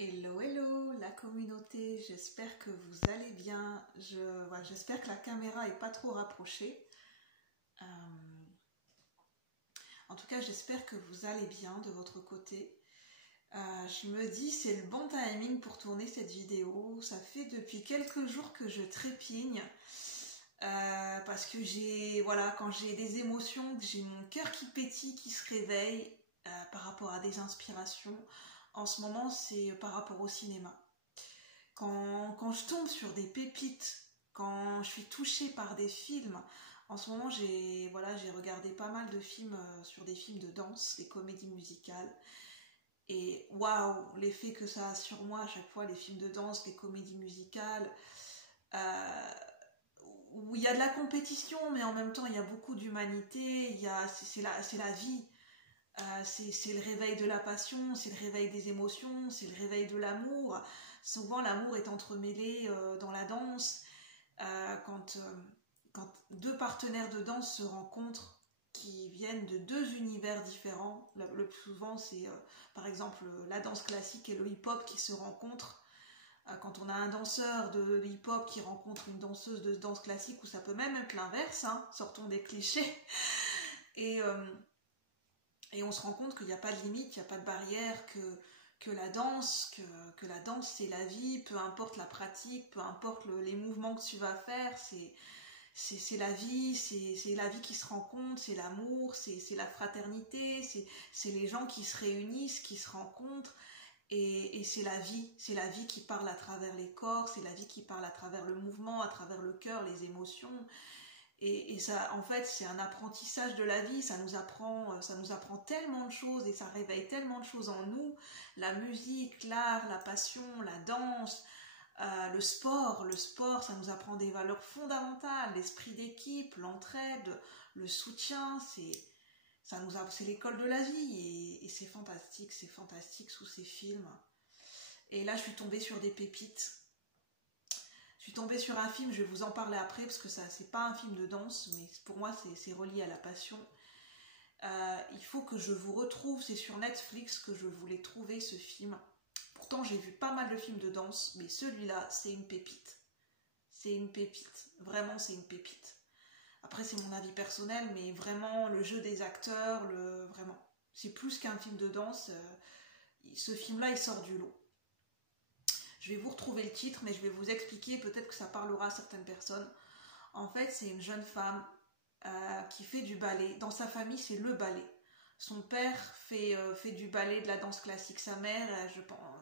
Hello, hello, la communauté, j'espère que vous allez bien. J'espère que la caméra est pas trop rapprochée. Euh, En tout cas, j'espère que vous allez bien de votre côté. Je me dis, c'est le bon timing pour tourner cette vidéo. Ça fait depuis quelques jours que je trépigne. Parce que quand j'ai des émotions, que j'ai mon cœur qui pétille, qui se réveille par rapport à des inspirations. En ce moment, c'est par rapport au cinéma. Quand je tombe sur des pépites, quand je suis touchée par des films, en ce moment j'ai regardé pas mal de films sur des films de danse, des comédies musicales. Et waouh, l'effet que ça a sur moi à chaque fois, les films de danse, les comédies musicales, euh, où il y a de la compétition, mais en même temps il y a beaucoup d'humanité, c'est la vie. C'est le réveil de la passion, c'est le réveil des émotions, c'est le réveil de l'amour. Souvent, l'amour est entremêlé dans la danse. Quand deux partenaires de danse se rencontrent, qui viennent de deux univers différents, le plus souvent, c'est par exemple la danse classique et le hip-hop qui se rencontrent. Quand on a un danseur de hip-hop qui rencontre une danseuse de danse classique, ou ça peut même être l'inverse, hein, sortons des clichés. Et et on se rend compte qu'il n'y a pas de limite, il n'y a pas de barrière, que la danse, que la danse c'est la vie, peu importe la pratique, peu importe les mouvements que tu vas faire, c'est la vie, c'est la vie qui se rencontre, c'est l'amour, c'est la fraternité, c'est les gens qui se réunissent, qui se rencontrent, et c'est la vie qui parle à travers les corps, c'est la vie qui parle à travers le mouvement, à travers le cœur, les émotions. Et ça, en fait, c'est un apprentissage de la vie, ça nous apprend tellement de choses et ça réveille tellement de choses en nous. La musique, l'art, la passion, la danse, le sport, ça nous apprend des valeurs fondamentales, l'esprit d'équipe, l'entraide, le soutien, c'est l'école de la vie et c'est fantastique sous ces films. Et là, je suis tombée sur des pépites. Je suis tombée sur un film, je vais vous en parler après parce que ça, c'est pas un film de danse, mais pour moi c'est relié à la passion. Il faut que je vous retrouve, c'est sur Netflix que je voulais trouver ce film. Pourtant j'ai vu pas mal de films de danse, mais celui-là c'est une pépite. C'est une pépite, vraiment c'est une pépite. Après c'est mon avis personnel, mais vraiment le jeu des acteurs, vraiment, c'est plus qu'un film de danse. Ce film-là il sort du lot. Je vais vous retrouver le titre, mais je vais vous expliquer, peut-être que ça parlera à certaines personnes. En fait, c'est une jeune femme qui fait du ballet. Dans sa famille, c'est le ballet. Son père fait du ballet, de la danse classique. Sa mère,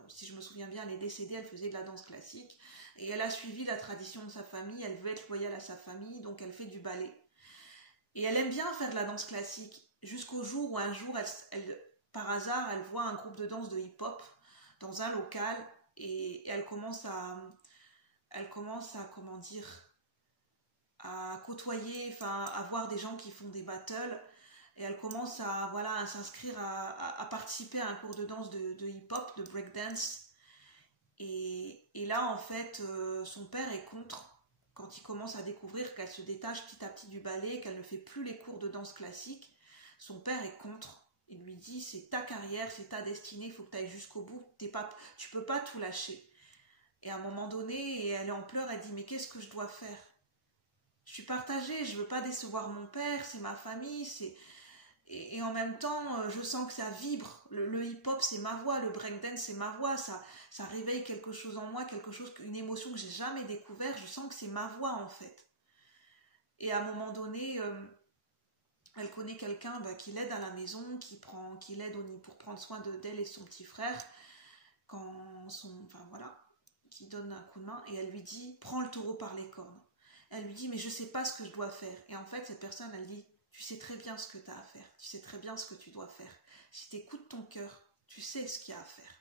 si je me souviens bien, elle est décédée, elle faisait de la danse classique. Et elle a suivi la tradition de sa famille, elle veut être loyale à sa famille, donc elle fait du ballet. Et elle aime bien faire de la danse classique, jusqu'au jour où un jour, par hasard, elle voit un groupe de danse de hip-hop dans un local et elle commence à comment dire, à côtoyer, enfin à voir des gens qui font des battles et elle commence à s'inscrire à participer à un cours de danse de hip-hop, de breakdance et là en fait son père est contre quand il commence à découvrir qu'elle se détache petit à petit du ballet, qu'elle ne fait plus les cours de danse classique. Son père est contre. Il lui dit c'est ta carrière, c'est ta destinée, il faut que tu ailles jusqu'au bout, tu peux pas tout lâcher. Et à un moment donné, elle est en pleurs, elle dit mais qu'est-ce que je dois faire? Je suis partagée, je veux pas décevoir mon père, c'est ma famille, et en même temps, je sens que ça vibre. Le hip-hop, c'est ma voix, le breakdance, c'est ma voix, ça réveille quelque chose en moi, une émotion que j'ai jamais découverte, je sens que c'est ma voix en fait. Et à un moment donné, elle connaît quelqu'un qui l'aide à la maison, qui l'aide pour prendre soin d'elle et son petit frère, qui donne un coup de main, et elle lui dit, prends le taureau par les cornes. Elle lui dit, mais je sais pas ce que je dois faire. Et en fait, cette personne, elle dit, tu sais très bien ce que tu as à faire, tu sais très bien ce que tu dois faire. Si tu écoutes ton cœur, tu sais ce qu'il y a à faire.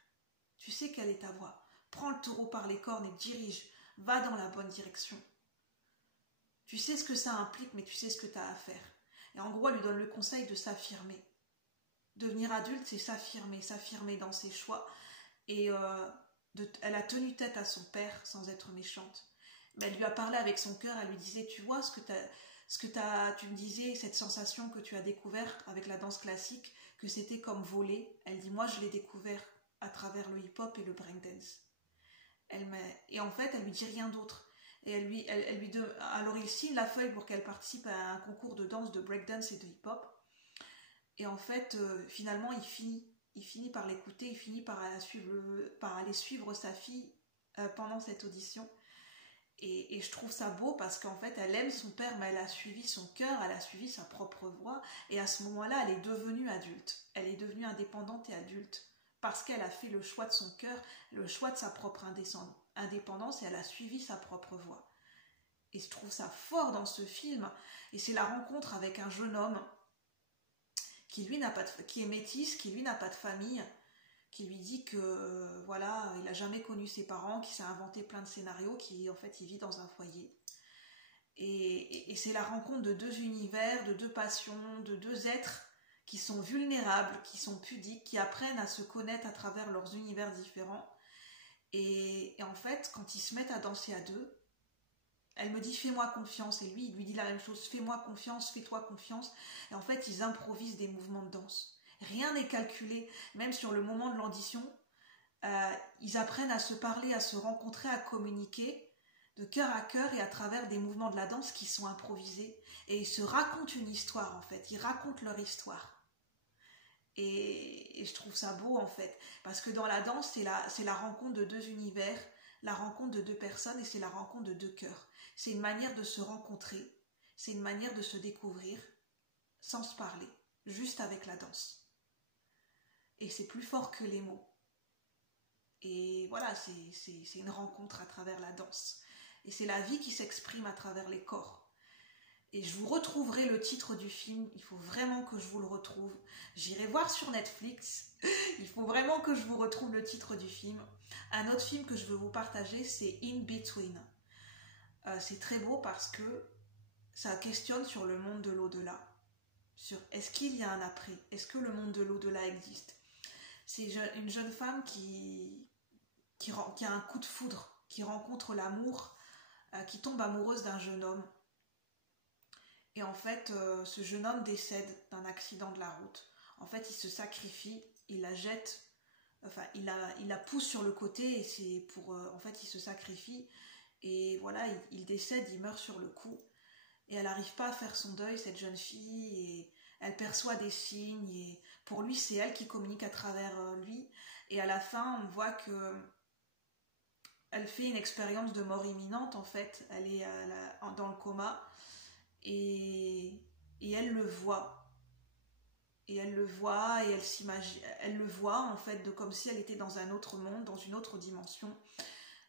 Tu sais quelle est ta voie. Prends le taureau par les cornes et dirige, va dans la bonne direction. Tu sais ce que ça implique, mais tu sais ce que tu as à faire. Et en gros, elle lui donne le conseil de s'affirmer. Devenir adulte, c'est s'affirmer dans ses choix. Et elle a tenu tête à son père sans être méchante. Mais elle lui a parlé avec son cœur, elle lui disait, tu vois tu me disais, cette sensation que tu as découverte avec la danse classique, que c'était comme voler. Elle dit, moi je l'ai découvert à travers le hip-hop et le breakdance. Et en fait, elle lui dit rien d'autre. Et alors il signe la feuille pour qu'elle participe à un concours de danse, de breakdance et de hip-hop. Et en fait, finalement, il finit par l'écouter, il finit par aller suivre sa fille pendant cette audition. Et je trouve ça beau parce qu'en fait, elle aime son père, mais elle a suivi son cœur, elle a suivi sa propre voie. Et à ce moment-là, elle est devenue adulte. Elle est devenue indépendante et adulte parce qu'elle a fait le choix de son cœur, le choix de sa propre indépendance, et elle a suivi sa propre voie. Et je trouve ça fort dans ce film. Et c'est la rencontre avec un jeune homme qui est métis, qui lui n'a pas de famille, qui lui dit que voilà, il n'a jamais connu ses parents, qui s'est inventé plein de scénarios, qui en fait il vit dans un foyer. Et c'est la rencontre de deux univers, de deux passions, de deux êtres qui sont vulnérables, qui sont pudiques, qui apprennent à se connaître à travers leurs univers différents. Et en fait, quand ils se mettent à danser à deux, elle me dit fais-moi confiance, et lui il lui dit la même chose, fais-moi confiance, fais-toi confiance. Et en fait ils improvisent des mouvements de danse. Rien n'est calculé, même sur le moment de l'audition, ils apprennent à se parler, à se rencontrer, à communiquer de cœur à cœur et à travers des mouvements de la danse qui sont improvisés. Et ils se racontent une histoire en fait, ils racontent leur histoire. Et je trouve ça beau en fait, parce que dans la danse c'est la rencontre de deux univers, la rencontre de deux personnes, et c'est la rencontre de deux cœurs. C'est une manière de se rencontrer, c'est une manière de se découvrir sans se parler, juste avec la danse. Et c'est plus fort que les mots. Et voilà, c'est une rencontre à travers la danse. Et c'est la vie qui s'exprime à travers les corps. Et je vous retrouverai le titre du film, il faut vraiment que je vous le retrouve. J'irai voir sur Netflix, il faut vraiment que je vous retrouve le titre du film. Un autre film que je veux vous partager, c'est In Between. C'est très beau parce que ça questionne sur le monde de l'au-delà. Sur est-ce qu'il y a un après? Est-ce que le monde de l'au-delà existe? C'est une jeune femme qui a un coup de foudre, qui rencontre l'amour, qui tombe amoureuse d'un jeune homme. Et en fait, ce jeune homme décède d'un accident de la route. En fait, il se sacrifie, il la jette, enfin, il la pousse sur le côté, et c'est pour... en fait, il se sacrifie, et voilà, il décède, il meurt sur le coup. Et elle n'arrive pas à faire son deuil, cette jeune fille, et elle perçoit des signes, et pour lui, c'est elle qui communique à travers lui. Et à la fin, on voit que elle fait une expérience de mort imminente, en fait. Elle est dans le coma, et elle le voit. Et elle le voit, et elle le voit, en fait, comme si elle était dans un autre monde, dans une autre dimension.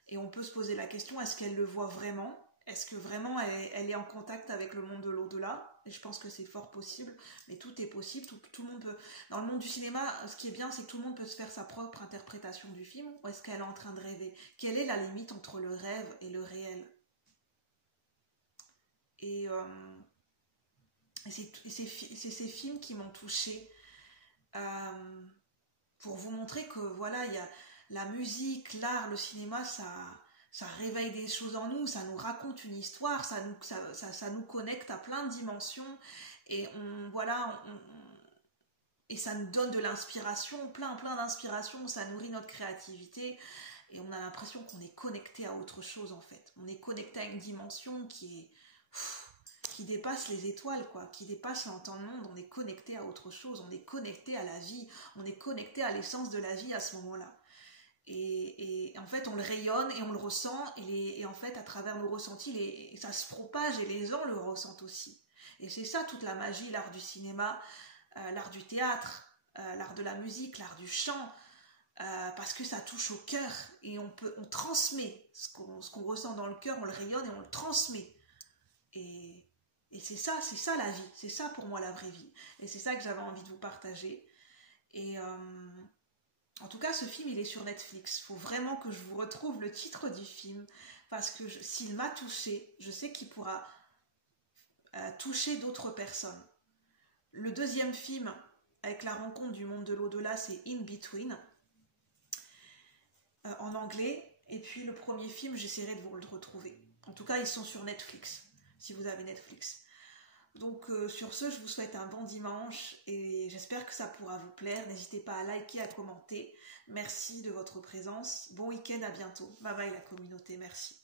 Et on peut se poser la question, est-ce qu'elle le voit vraiment ? Est-ce que vraiment elle est en contact avec le monde de l'au-delà? Et je pense que c'est fort possible, mais tout est possible, tout le monde peut... Dans le monde du cinéma, ce qui est bien, c'est que tout le monde peut se faire sa propre interprétation du film, ou est-ce qu'elle est en train de rêver? Quelle est la limite entre le rêve et le réel? Et c'est ces films qui m'ont touchée, pour vous montrer que voilà, il y a la musique, l'art, le cinéma, ça réveille des choses en nous, ça nous raconte une histoire, ça nous connecte à plein de dimensions, et et ça nous donne de l'inspiration, plein d'inspiration, ça nourrit notre créativité, et on a l'impression qu'on est connecté à autre chose en fait. On est connecté à une dimension qui dépasse les étoiles, quoi, qui dépasse l'entendement. On est connecté à autre chose, on est connecté à la vie, on est connecté à l'essence de la vie à ce moment-là. Et en fait on le rayonne et on le ressent, et en fait à travers nos ressentis ça se propage, et les gens le ressentent aussi. Et c'est ça toute la magie, l'art du cinéma, l'art du théâtre, l'art de la musique, l'art du chant, parce que ça touche au cœur, et on transmet ce qu'on ressent dans le cœur, on le rayonne et on le transmet. Et c'est ça la vie, c'est ça pour moi la vraie vie, et c'est ça que j'avais envie de vous partager. Et en tout cas, ce film, il est sur Netflix. Il faut vraiment que je vous retrouve le titre du film, parce que s'il m'a touché, je sais qu'il pourra toucher d'autres personnes. Le deuxième film, avec la rencontre du monde de l'au-delà, c'est In Between, en anglais. Et puis le premier film, j'essaierai de vous le retrouver. En tout cas, ils sont sur Netflix, si vous avez Netflix. Donc sur ce, je vous souhaite un bon dimanche et j'espère que ça pourra vous plaire. N'hésitez pas à liker, à commenter. Merci de votre présence. Bon week-end, à bientôt. Bye bye la communauté, merci.